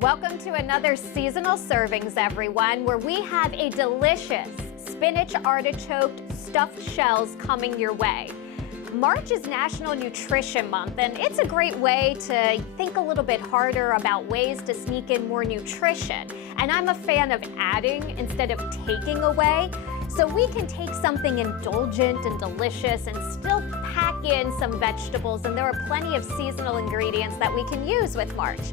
Welcome to another seasonal servings, everyone, where we have a delicious spinach artichoke stuffed shells coming your way. March is National Nutrition Month, and it's a great way to think a little bit harder about ways to sneak in more nutrition. And I'm a fan of adding instead of taking away, so we can take something indulgent and delicious and still pack in some vegetables, and there are plenty of seasonal ingredients that we can use with March.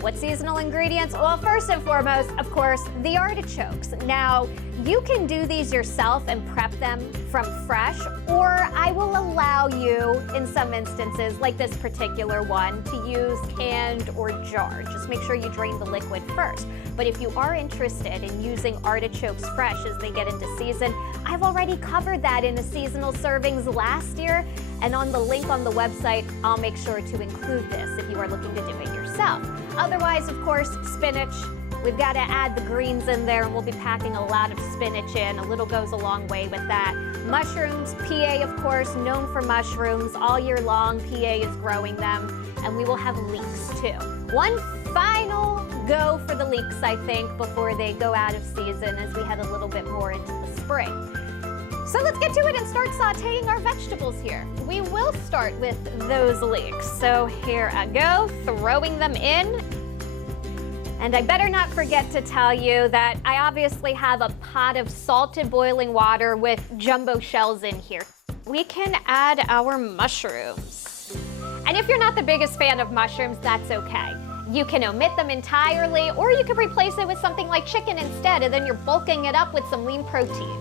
What seasonal ingredients? Well, first and foremost, of course, the artichokes. Now, you can do these yourself and prep them from fresh, or I will allow you, in some instances, like this particular one, to use canned or jarred. Just make sure you drain the liquid first. But if you are interested in using artichokes fresh as they get into season, I've already covered that in the seasonal servings last year, and on the link on the website, I'll make sure to include this if you are looking to do it yourself. Otherwise, of course, spinach. We've got to add the greens in there, and we'll be packing a lot of spinach in. A little goes a long way with that. Mushrooms, PA, of course, known for mushrooms. All year long, PA is growing them, and we will have leeks too. One final go for the leeks, I think, before they go out of season as we head a little bit more into the spring. So let's get to it and start sauteing our vegetables here. We will start with those leeks. So here I go, throwing them in. And I better not forget to tell you that I obviously have a pot of salted boiling water with jumbo shells in here. We can add our mushrooms. And if you're not the biggest fan of mushrooms, that's okay. You can omit them entirely, or you can replace it with something like chicken instead, and then you're bulking it up with some lean protein.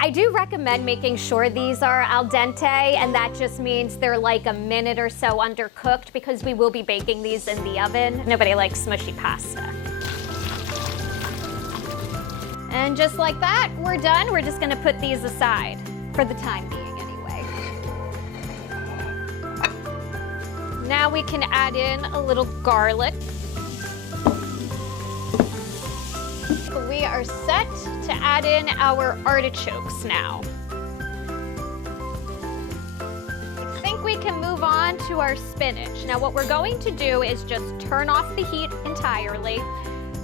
I do recommend making sure these are al dente, and that just means they're like a minute or so undercooked because we will be baking these in the oven. Nobody likes smushy pasta. And just like that, we're done. We're just gonna put these aside for the time being anyway. Now we can add in a little garlic. We are set to add in our artichokes now. I think we can move on to our spinach. Now what we're going to do is just turn off the heat entirely,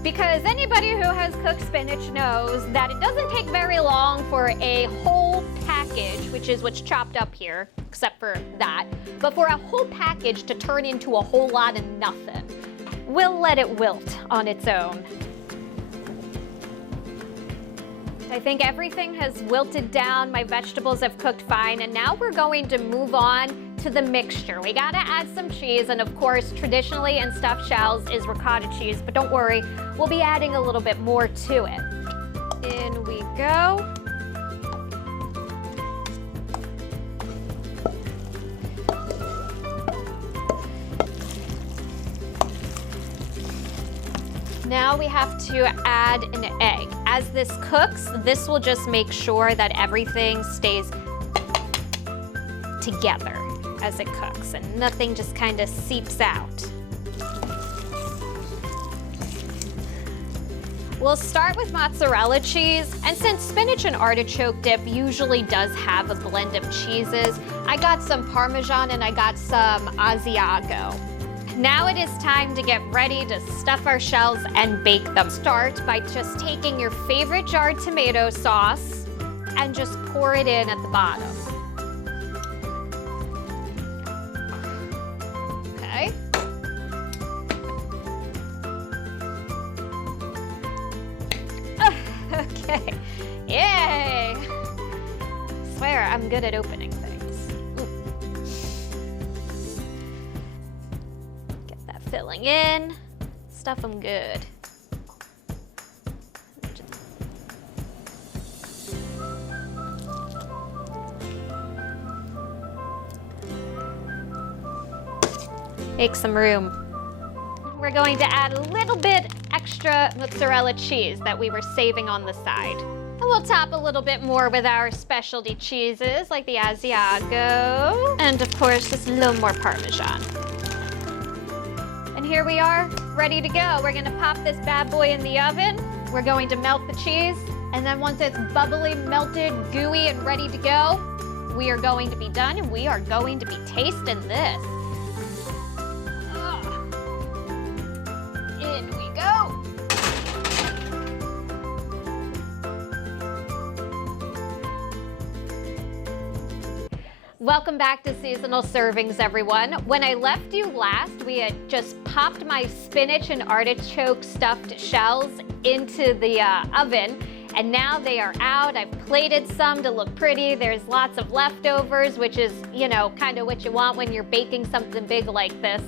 because anybody who has cooked spinach knows that it doesn't take very long for a whole package, which is what's chopped up here, except for that, but for a whole package to turn into a whole lot of nothing. We'll let it wilt on its own. I think everything has wilted down, my vegetables have cooked fine, and now we're going to move on to the mixture. We gotta add some cheese, and of course, traditionally in stuffed shells is ricotta cheese, but don't worry, we'll be adding a little bit more to it. In we go. Now we have to add an egg. As this cooks, this will just make sure that everything stays together as it cooks and nothing just kind of seeps out. We'll start with mozzarella cheese, and since spinach and artichoke dip usually does have a blend of cheeses, I got some Parmesan and I got some Asiago. Now it is time to get ready to stuff our shells and bake them. Start by just taking your favorite jarred tomato sauce and just pour it in at the bottom. Okay. Okay. Yay! I swear I'm good at opening things. Filling in, stuff them good. Make some room. We're going to add a little bit extra mozzarella cheese that we were saving on the side. And we'll top a little bit more with our specialty cheeses like the Asiago. And of course, just a little more Parmesan. And here we are, ready to go. We're gonna pop this bad boy in the oven. We're going to melt the cheese, and then once it's bubbly, melted, gooey, and ready to go, we are going to be done, and we are going to be tasting this. Welcome back to Seasonal Servings, everyone. When I left you last, we had just popped my spinach and artichoke stuffed shells into the oven, and now they are out. I've plated some to look pretty. There's lots of leftovers, which is, kind of what you want when you're baking something big like this.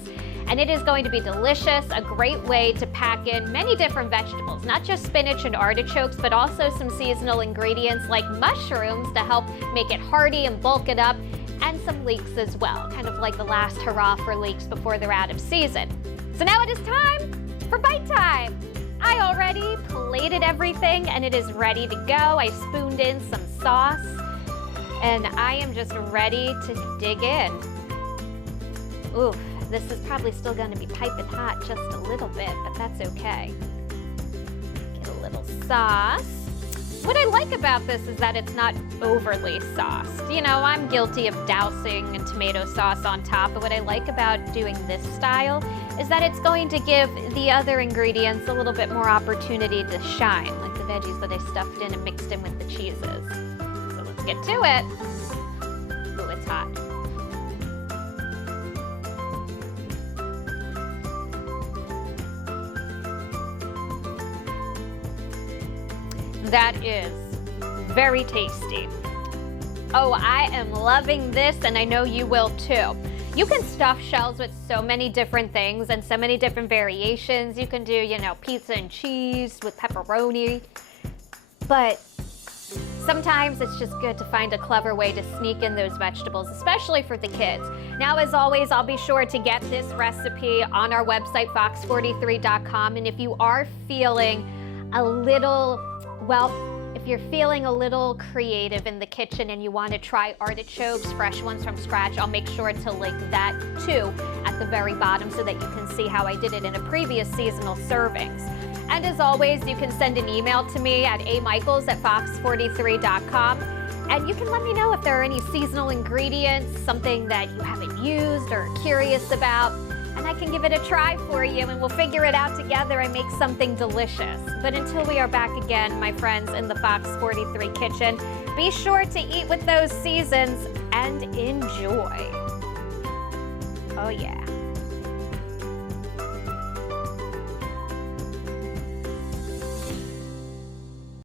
And it is going to be delicious, a great way to pack in many different vegetables, not just spinach and artichokes, but also some seasonal ingredients like mushrooms to help make it hearty and bulk it up, and some leeks as well, kind of like the last hurrah for leeks before they're out of season. So now it is time for bite time. I already plated everything and it is ready to go. I spooned in some sauce and I am just ready to dig in. Ooh. This is probably still going to be piping hot just a little bit, but that's okay. Get a little sauce. What I like about this is that it's not overly sauced. I'm guilty of dousing and tomato sauce on top, but what I like about doing this style is that it's going to give the other ingredients a little bit more opportunity to shine, like the veggies that I stuffed in and mixed in with the cheeses. So let's get to it. Ooh, it's hot. That is very tasty. Oh, I am loving this, and I know you will too. You can stuff shells with so many different things and so many different variations. You can do, pizza and cheese with pepperoni, but sometimes it's just good to find a clever way to sneak in those vegetables, especially for the kids. Now, as always, I'll be sure to get this recipe on our website, fox43.com, and if you are feeling if you're feeling a little creative in the kitchen and you want to try artichokes, fresh ones from scratch, I'll make sure to link that too at the very bottom so that you can see how I did it in a previous seasonal servings. And as always, you can send an email to me at amichaels@fox43.com, and you can let me know if there are any seasonal ingredients, something that you haven't used or are curious about, and I can give it a try for you, and we'll figure it out together and make something delicious. But until we are back again, my friends in the Fox 43 kitchen, be sure to eat with those seasons and enjoy. Oh yeah.